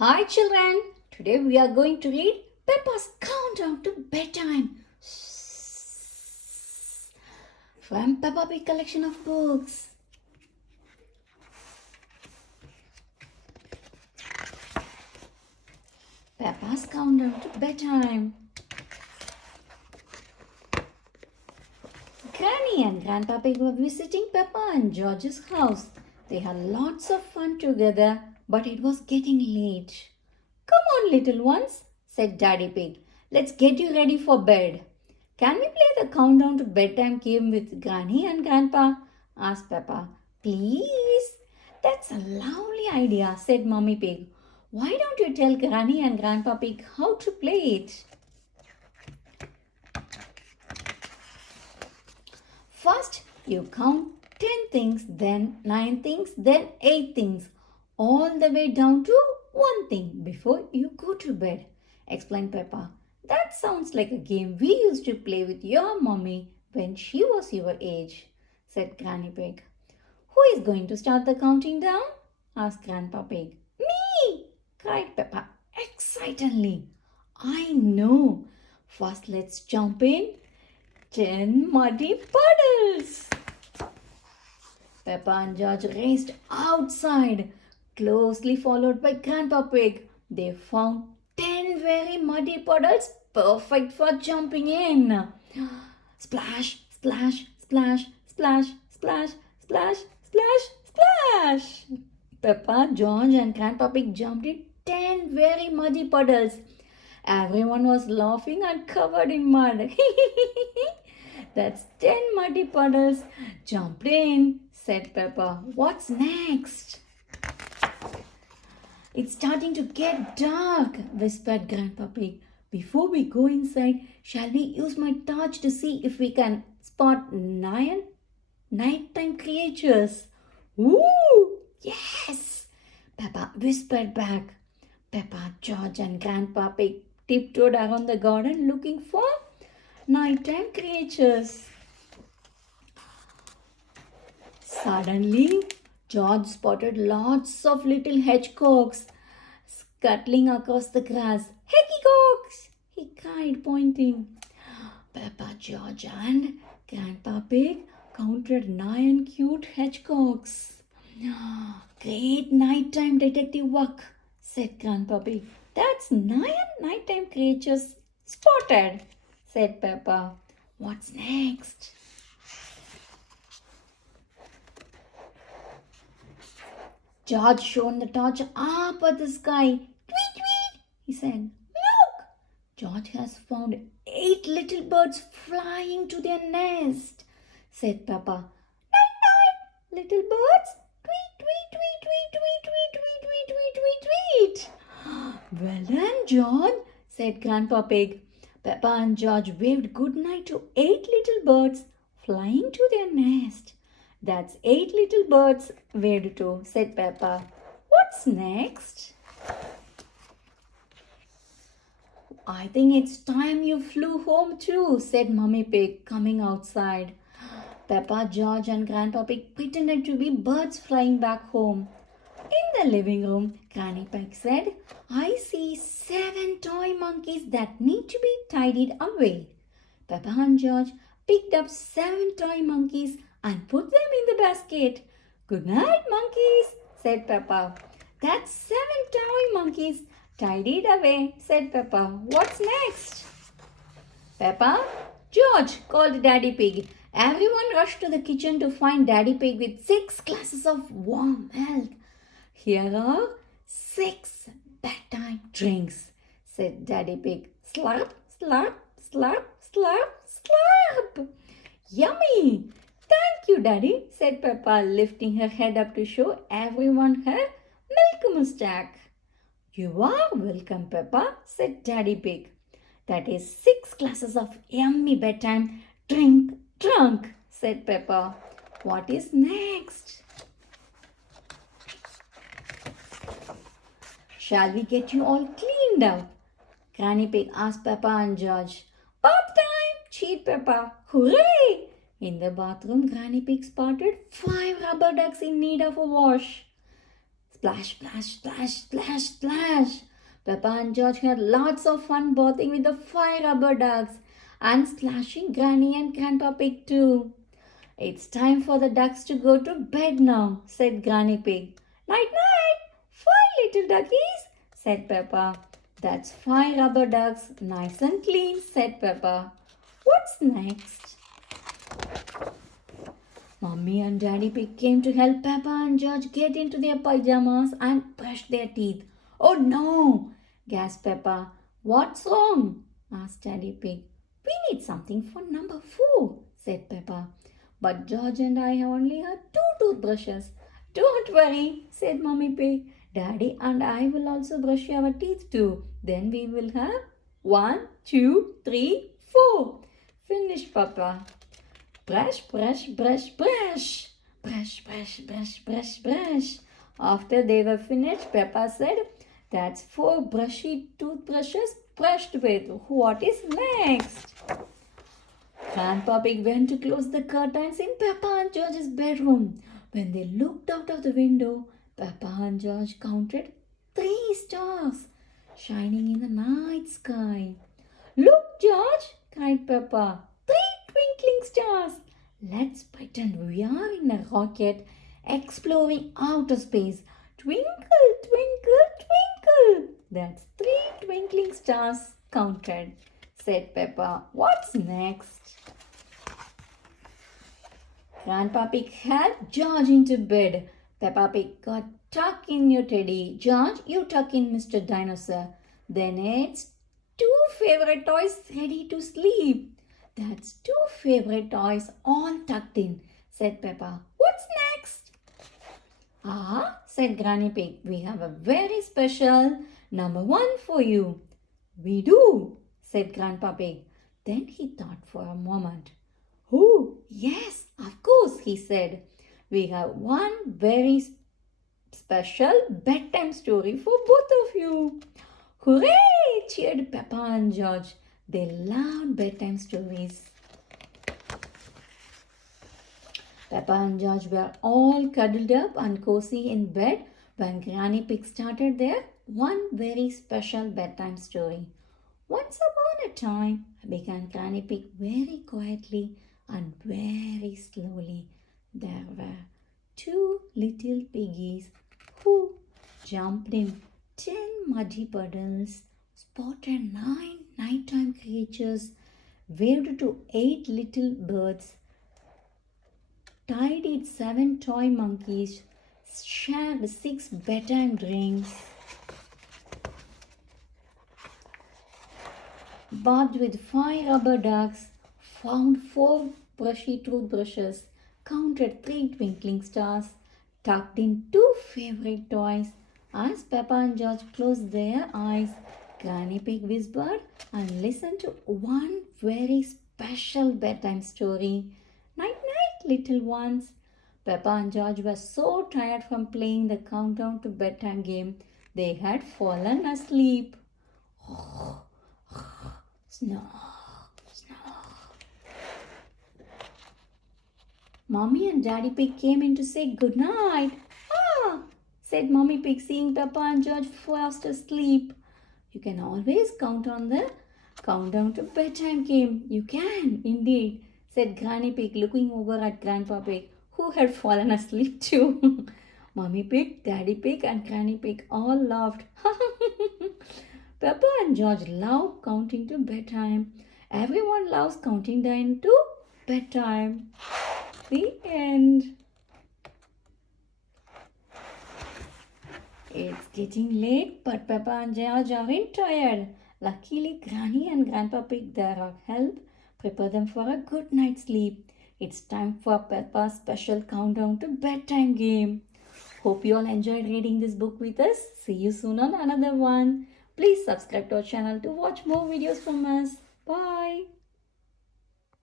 Hi children, today we are going to read Peppa's Countdown to Bedtime from Peppa Pig collection of books. Peppa's Countdown to Bedtime. Granny and Grandpa Pig were visiting Peppa and George's house. They had lots of fun together, but it was getting late. Come on, little ones, said Daddy Pig. Let's get you ready for bed. Can we play the countdown to bedtime game with Granny and Grandpa? Asked Peppa. Please. That's a lovely idea, said Mummy Pig. Why don't you tell Granny and Grandpa Pig how to play it? First, you count 10 things, then 9 things, then 8 things, all the way down to 1 thing before you go to bed, explained Peppa. That sounds like a game we used to play with your mommy when she was your age, said Granny Pig. Who is going to start the counting down? Asked Grandpa Pig. Me! Cried Peppa excitedly. I know. First, let's jump in. 10 muddy puddles. Peppa and George raced outside, closely followed by Grandpa Pig. They found 10 very muddy puddles perfect for jumping in. Splash, splash, splash, splash, splash, splash, splash, splash. Peppa, George and Grandpa Pig jumped in 10 very muddy puddles. Everyone was laughing and covered in mud. That's 10 muddy puddles. Jumped in, said Peppa. What's next? It's starting to get dark, whispered Grandpa Pig. Before we go inside, shall we use my torch to see if we can spot 9 nighttime creatures? Ooh, yes! Peppa whispered back. Peppa, George and Grandpa Pig tiptoed around the garden looking for nighttime creatures. Suddenly, George spotted lots of little hedgehogs scuttling across the grass. Hedgehogs! He cried, pointing. Peppa, George and Grandpa Pig counted 9 cute hedgehogs. Great nighttime detective work, said Grandpa Pig. That's 9 nighttime creatures spotted, said Peppa. What's next? George shone the torch up at the sky. Tweet, tweet, he said. Look! George has found 8 little birds flying to their nest, said Peppa. 9, 9 little birds. Tweet, tweet, tweet, tweet, tweet, tweet, tweet, tweet, tweet, tweet. Well done, George, said Grandpa Pig. Peppa and George waved good night to 8 little birds flying to their nest. That's 8 little birds waved to, said Peppa. What's next? I think it's time you flew home too, said Mummy Pig, coming outside. Peppa, George and Grandpa Pig pretended to be birds flying back home. In the living room, Granny Pig said, I see 7 toy monkeys that need to be tidied away. Peppa and George picked up 7 toy monkeys and put them in the basket. Good night, monkeys, said Peppa. That's 7 toy monkeys tidied away, said Peppa. What's next? Peppa, George, called Daddy Pig. Everyone rushed to the kitchen to find Daddy Pig with 6 glasses of warm milk. Here are 6 bedtime drinks, said Daddy Pig. Slap, slap, slap, slap, slap. Yummy! Thank you, Daddy, said Peppa, lifting her head up to show everyone her milk moustache. You are welcome, Peppa, said Daddy Pig. That is 6 glasses of yummy bedtime drunk, said Peppa. What is next? Shall we get you all cleaned up? Granny Pig asked Peppa and George. Bath time, cheered Peppa. Hooray! In the bathroom, Granny Pig spotted 5 rubber ducks in need of a wash. Splash, splash, splash, splash, splash. Peppa and George had lots of fun bathing with the 5 rubber ducks and splashing Granny and Grandpa Pig too. It's time for the ducks to go to bed now, said Granny Pig. Night, night, 5 little duckies, said Peppa. That's 5 rubber ducks, nice and clean, said Peppa. What's next? Mummy and Daddy Pig came to help Peppa and George get into their pajamas and brush their teeth. Oh no, gasped Peppa. What's wrong? Asked Daddy Pig. We need something for number 4, said Peppa. But George and I only have 2 toothbrushes. Don't worry, said Mummy Pig. Daddy and I will also brush our teeth too. Then we will have 1, 2, 3, 4. Finish, Papa. Brush, brush, brush, brush. Brush, brush, brush, brush, brush. After they were finished, Peppa said, that's 4 brushy toothbrushes brushed with. What is next? Grandpa Pig went to close the curtains in Peppa and George's bedroom. When they looked out of the window, Peppa and George counted 3 stars shining in the night sky. Look, George, cried Peppa. 3 twinkling stars. Let's pretend we are in a rocket exploring outer space. Twinkle, twinkle, twinkle. That's 3 twinkling stars counted, said Peppa. What's next? Grandpa Pig helped George into bed. Peppa Pig got tuck in your teddy. George, you tuck in Mr. Dinosaur. Then it's 2 favorite toys ready to sleep. That's 2 favorite toys all tucked in, said Peppa. What's next? Ah, said Granny Pig, we have a very special number 1 for you. We do, said Grandpa Pig. Then he thought for a moment. Oh, yes, of course, he said. We have one very special bedtime story for both of you. Hooray! Cheered Peppa and George. They loved bedtime stories. Peppa and George were all cuddled up and cozy in bed when Granny Pig started their one very special bedtime story. Once upon a time, began Granny Pig very quietly and very slowly. There were 2 little piggies who jumped in 10 muddy puddles, spotted 9 nighttime creatures, waved to 8 little birds, tidied 7 toy monkeys, shared 6 bedtime drinks, bathed with 5 rubber ducks, found 4 brushy toothbrushes, counted 3 twinkling stars, tucked in 2 favorite toys. As Peppa and George closed their eyes, Granny Pig whispered and listened to one very special bedtime story. Night, night, little ones. Peppa and George were so tired from playing the countdown to bedtime game, they had fallen asleep. Snore, snore. Mommy and Daddy Pig came in to say good night. Ah, said Mommy Pig, seeing Peppa and George fast asleep. You can always count on the countdown to bedtime game. You can, indeed, said Granny Pig, looking over at Grandpa Pig, who had fallen asleep too. Mommy Pig, Daddy Pig, and Granny Pig all laughed. Peppa and George love counting to bedtime. Everyone loves counting down to bedtime. The end. It's getting late, but Peppa and George aren't tired. Luckily, Granny and Grandpa Pig there help prepare them for a good night's sleep. It's time for Peppa's special countdown to bedtime game. Hope you all enjoyed reading this book with us. See you soon on another one. Please subscribe to our channel to watch more videos from us. Bye.